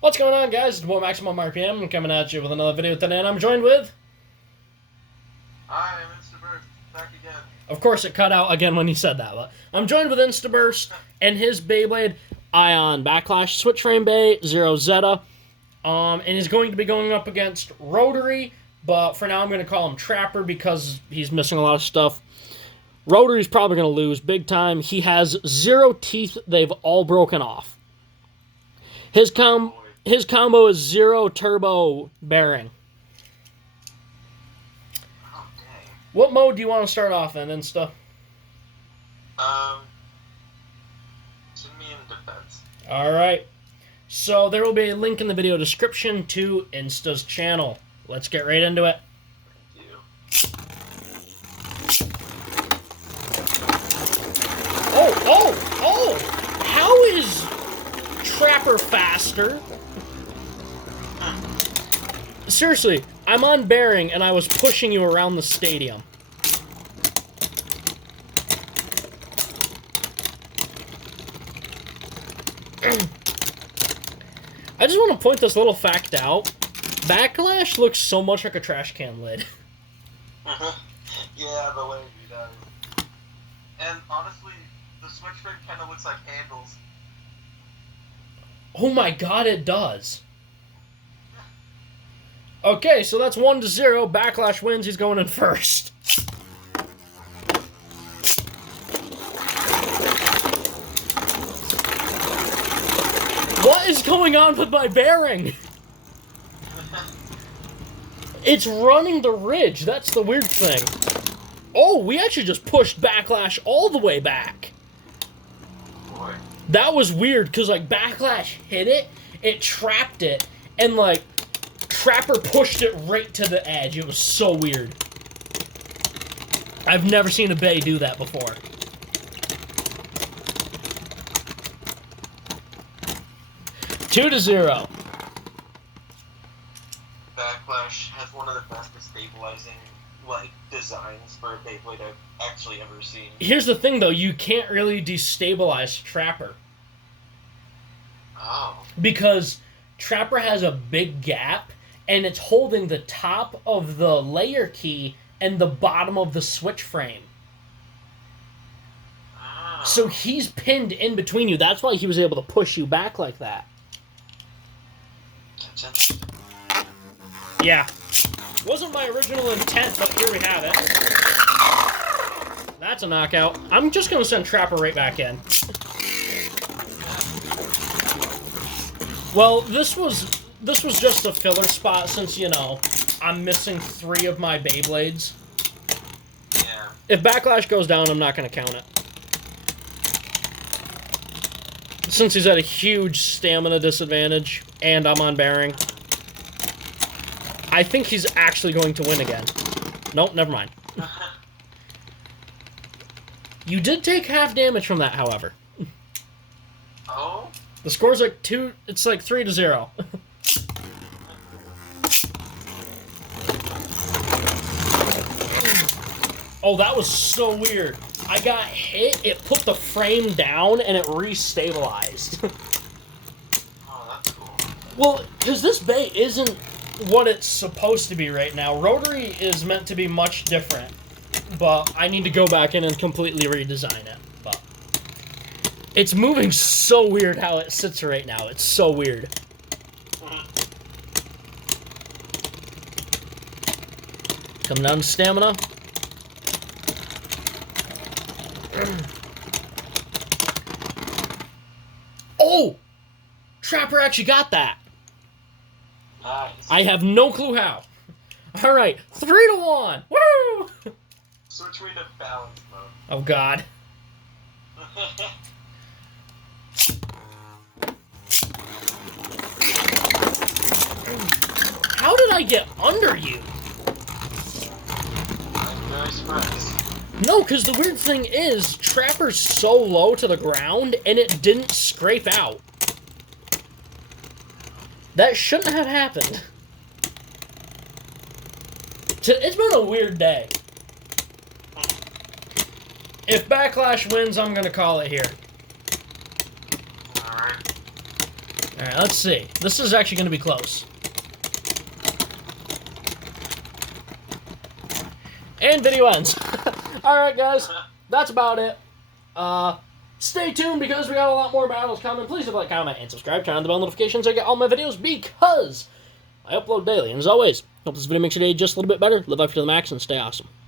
What's going on, guys? It's more Maximum RPM coming at you with another video today, and I'm joined with... Hi, I'm Instaburst, back again. Of course, it cut out again when he said that, but I'm joined with Instaburst and his Beyblade Ion Backlash Switch Frame Bay Zero Zeta, and he's going to be going up against Rotary, but for now I'm going to call him Trapper because he's missing a lot of stuff. Rotary's probably going to lose big time. He has 0 teeth. They've all broken off. His combo is 0 turbo bearing. Oh, dang. What mode do you want to start off in, Insta? Send me in defense. Alright. So there will be a link in the video description to Insta's channel. Let's get right into it. Thank you. Oh! How is Trapper faster? Seriously, I'm on bearing and I was pushing you around the stadium. I just want to point this little fact out. Backlash looks so much like a trash can lid. Yeah, the way he does. And honestly, the switch frame kind of looks like handles. Oh my god, it does. Okay, so that's 1-0. Backlash wins. He's going in first. What is going on with my bearing? It's running the ridge. That's the weird thing. Oh, we actually just pushed Backlash all the way back. Boy. That was weird, because, like, Backlash hit it, it trapped it, and, like, Trapper pushed it right to the edge. It was so weird. I've never seen a Bay do that before. Two to 0. Backlash has one of the best stabilizing, designs for a Beyblade I've actually ever seen. Here's the thing, though. You can't really destabilize Trapper. Oh. Because Trapper has a big gap, and it's holding the top of the layer key and the bottom of the switch frame. Oh. So he's pinned in between you. That's why he was able to push you back like that. Yeah. Wasn't my original intent, but here we have it. That's a knockout. I'm just going to send Trapper right back in. Well, this was just a filler spot since, you know, I'm missing 3 of my Beyblades. Yeah. If Backlash goes down, I'm not going to count it. Since he's at a huge stamina disadvantage, and I'm on bearing, I think he's actually going to win again. Nope, never mind. You did take half damage from that, however. Oh? The score's like 2... It's like 3 to 0. Oh, that was so weird. I got hit, it put the frame down, and it re-stabilized. Oh, that's cool. Well, because this Bay isn't what it's supposed to be right now. Rotary is meant to be much different, but I need to go back in and completely redesign it. But it's moving so weird how it sits right now. It's so weird. Coming down to stamina. Oh! Trapper actually got that. Nice. I have no clue how. Alright, 3 to 1. Woo! Switch me to balance mode. Oh god. How did I get under you? I'm very surprised. No, because the weird thing is, Trapper's so low to the ground, and it didn't scrape out. That shouldn't have happened. It's been a weird day. If Backlash wins, I'm going to call it here. Alright. Alright, let's see. This is actually going to be close. And video ends. Alright, guys. That's about it. Stay tuned because we got a lot more battles coming. Please like, comment, and subscribe. Turn on the bell notifications so you get all my videos because I upload daily. And as always, hope this video makes your day just a little bit better. Live life to the max and stay awesome.